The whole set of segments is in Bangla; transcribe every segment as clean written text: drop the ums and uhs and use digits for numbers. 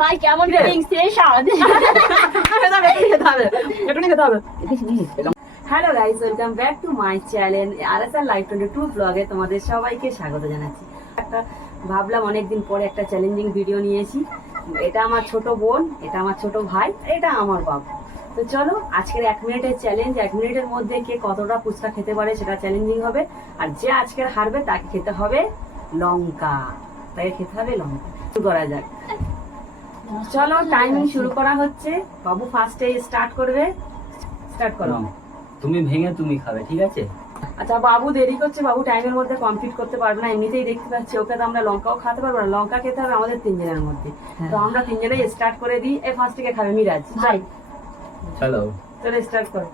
ভাই কেমন ফিলিংস রে স্বাদ hello guys, welcome back to my channel RSR live 22 ব্লগে তোমাদের সবাইকে স্বাগত জানাচ্ছি। একটা ভাবলাম অনেকদিন পরে একটা চ্যালেঞ্জিং ভিডিও নিয়েছি। এটা আমার ছোট বোন, এটা আমার ছোট ভাই, এটা আমার বাবা। তো চলো আজকের 1 মিনিটের চ্যালেঞ্জ, 1 মিনিটের মধ্যে কে কতটা ফুচকা খেতে পারে সেটা চ্যালেঞ্জিং হবে। আর যে আজকের হারবে তাকে খেতে হবে লঙ্কা, তাকে খেতে হবে লঙ্কা। শুরু করা যাক, চলো টাইমিং শুরু করা হচ্ছে। বাবু ফার্স্টে স্টার্ট করবে, স্টার্ট করো। তুমি ভেঙে তুমি খাবে, ঠিক আছে? আচ্ছা বাবু দেরি করছে, বাবু টাইমের মধ্যে কমপ্লিট করতে পারবে না। এমনিতেই দেখতে পাচ্ছি ওকে তো আমরা লঙ্কাও খাতে পারবো না, লঙ্কা খেতে হবে আমাদের 3 জনের মধ্যে। তো আমরা 3 জনেই স্টার্ট করে দিই। এই ফার্স্ট থেকে খাবে মিরাজ, ভাই চলো চলো স্টার্ট করো।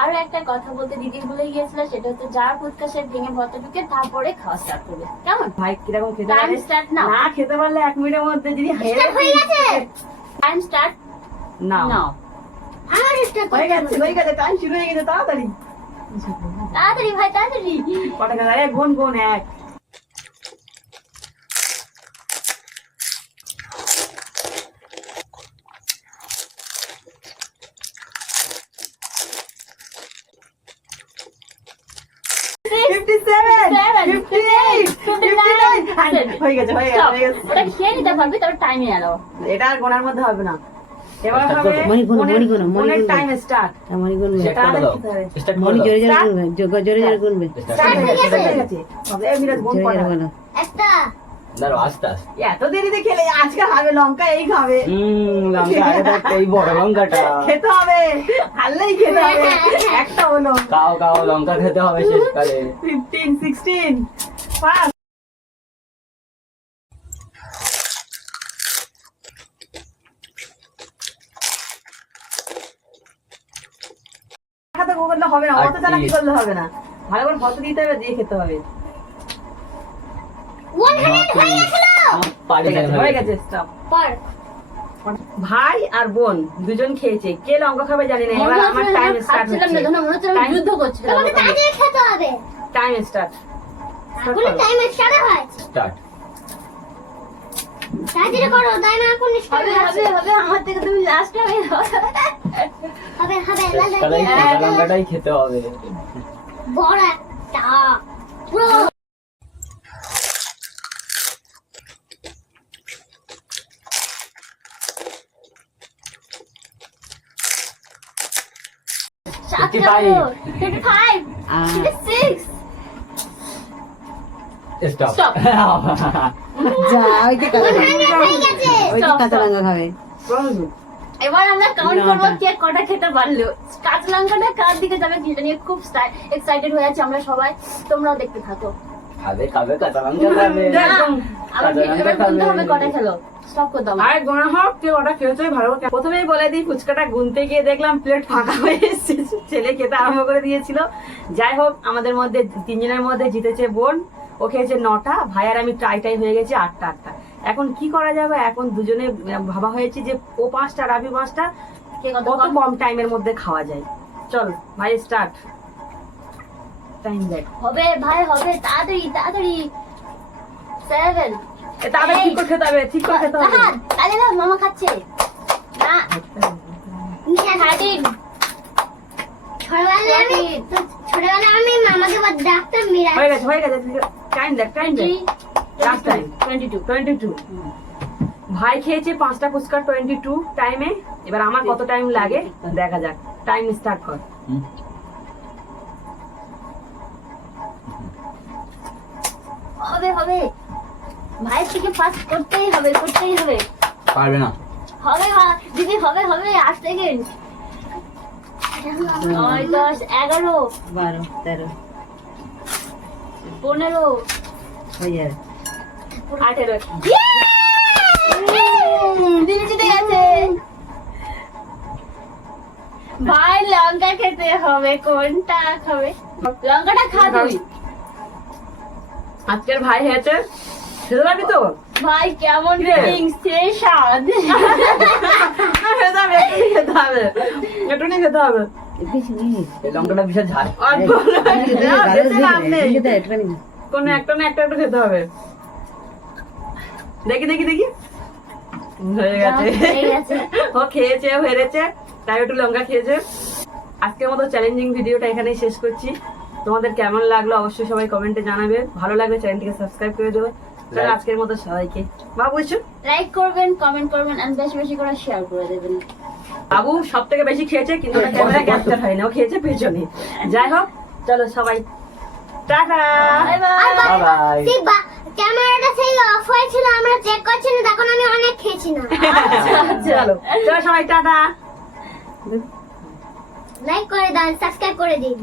আরো একটা কথা বলতে দিদি ভুলে গিয়েছিল, সেটা হচ্ছে যার ফুচকা সে ভেঙে ভর্তা ঢুকে তারপরে খাওয়া স্টার্ট করবে। কেমন ভাই কিরকম খেতে টাইম পারে? স্টার্ট না না খেতে পারলে 1 মিনিটের মধ্যে যদি স্টার্ট হয়ে গেছে। টাইম স্টার্ট না নাও। আমার স্টার্ট হয়ে গেছে টাইম শুরু হয়ে গেছে। তাড়াতাড়ি তাড়াতাড়ি ভাই তাড়াতাড়ি। কটা খেলা? এক বোন বোন এক। হয়ে গেছে ওটা খেয়ে নিতে পারবি, তবে টাইমে এলো। এটা আর গোনার মধ্যে হবে না। এবার Start হবে করো। মনির টাইম স্টার্ট। সেট করে দাও, স্টার্ট করে দাও। একটা দাঁড়াও, আস্তে আস্তে। এত দেরিতে খেলে আজকে হবে লঙ্কা এই খাবে। লঙ্কা আগে থাকতে এই বড় লঙ্কাটা খেতে হবে, হারলেই খেতে হবে। একটা হলো কাও কাও লঙ্কা খেতে হবে শেষকালে। 15 16 5 করলে হবে না, অত চালাকি করলে হবে না। ভালো করে ভর্তা দিতে হবে, দিয়ে খেতে হবে। হয়ে গেছে স্টপ। পর ভাই আর বোন দুজন খেয়েছে, কে লঙ্কা খাবে জানি না। এবার আমার টাইম স্টার্ট খাচ্ছিলাম না, ধরো মনে হচ্ছে আমি যুদ্ধ করছিলাম। তোমাকে তাড়াতাড়ি খেতে হবে। Time start. এখনই টাইম স্টার্ট হয়। স্টার্ট। তাড়াতাড়ি করো, টাইম এখন স্টার্ট হবে হবে হবে, আমার থেকে তুমি লাস্ট হবে। হবে হবে। শেষকালে এই কাঁচা লঙ্কাটাই খেতে হবে। বড় একটা পুরো সাত 55 55 56 স্টপ। Stop. হয়ে গেছে। এবার আমরা কাউন্ট করবো কে কটা খেতে পারলো। কাঁচা লঙ্কাটা কার দিকে যাবে সেটা নিয়ে খুব এক্সাইটেড হয়ে আছি আমরা সবাই। তোমরাও দেখতে থাকো। খাবে খাবে কাঁচা লঙ্কা খাবে। একদম। আবার কাঁচা লঙ্কা এবার বলতে হবে খাবে। কটা খেলো। স্টপ করে দাও। আর গোনা হোক কে ওটা খেয়েছে ভালো করে। প্রথমেই বলে দিই, ফুচকাটা গুনতে গিয়ে দেখলাম প্লেট ফাঁকা হয়ে এসেছে, ছেলে খেতে আরম্ভ করে দিয়েছিল। যাই হোক আমাদের মধ্যে 3 জনের মধ্যে জিতেছে বোন, ও খেয়েছে 9টা, ভাই আর আমি টাই হয়ে গেছি 8টা। এখন কি করা যাবে? এখন দুজনে ভাবা হয়েছে যে ও 5টা আর আমি 5টা, কে কত কত কম? কম টাইমের মধ্যে খাওয়া যায়। চল ভাই স্টার্ট, টাইম দেখ। হবে ভাই হবে, তাড়াতাড়ি তাড়াতাড়ি। 7 তাহলে ঠিক করে খেতে হবে, ঠিক করে খেতে হবে। তাহলে না মামা খাচ্ছে না। 13 ছোটবেলায় আমি মামাকে ডাকতাম মিরা। হয়ে গেছে টাইম দেখ, টাইম দেখ। লাস্ট টাইম 22 ভাই খেয়েছে 5টা ফুচকা 22 টাইমে। এবার আমার কত টাইম লাগে দেখা যাক। টাইম স্টার্ট কর। হুম। হবে হবে, ভাইয়ের থেকে ফার্স্ট করতেই হবে করতেই হবে। পারবে না। হবে দিদি হবে হবে। 8 সেকেন্ড 9 10 11 12 13 15 হয়ে যাবে। 18 দিদি জিতে গেছে। ভাই লঙ্কা খেতে হবে, কোনটা খাবে? লঙ্কাটা খা তুই। আজকের ভাই হয়েছে, খেতে পারবি তো? ভাই কেমন রে? ফিলিংস রে স্বাদ। খেতে হবে, একটুখানি খেতে হবে। এই লঙ্কাটা বিশাল ঝাল। অল্প বেশি লাভ নেই। কোনো একটা না একটা একটু খেতে হবে। দেখি হয়ে গেছে হয়ে গেছে। ও খেয়েছে ও হেরেছে, তাই একটু লঙ্কা খেয়েছে। আজকের মতো চ্যালেঞ্জিং ভিডিওটা এখানেই শেষ করছি। তোমাদের কেমন লাগলো অবশ্যই সবাই কমেন্টে জানাবে। ভালো লাগলে চ্যানেলটিকে সাবস্ক্রাইব করে দেবে। চলো আজকের মতো সবাইকে মা বলছো, লাইক করবেন, কমেন্ট করবেন, আর বেশি বেশি করে শেয়ার করে দেবেন। বাবু সব থেকে বেশি খেয়েছে কিন্তু ওটা ক্যামেরা ক্যাপচার হয়নি, ও খেয়েছে পেছনে। যাই হোক চলো সবাই টাটা। Bye bye. আর বাই। সেই ক্যামেরাটা সেই অফ হয়েছিল, আমরা চেক করছি না, তখন আমি অনেক খেয়েছি না। চলো চলো সবাই টাটা। লাইক করে দাও, সাবস্ক্রাইব করে দিন।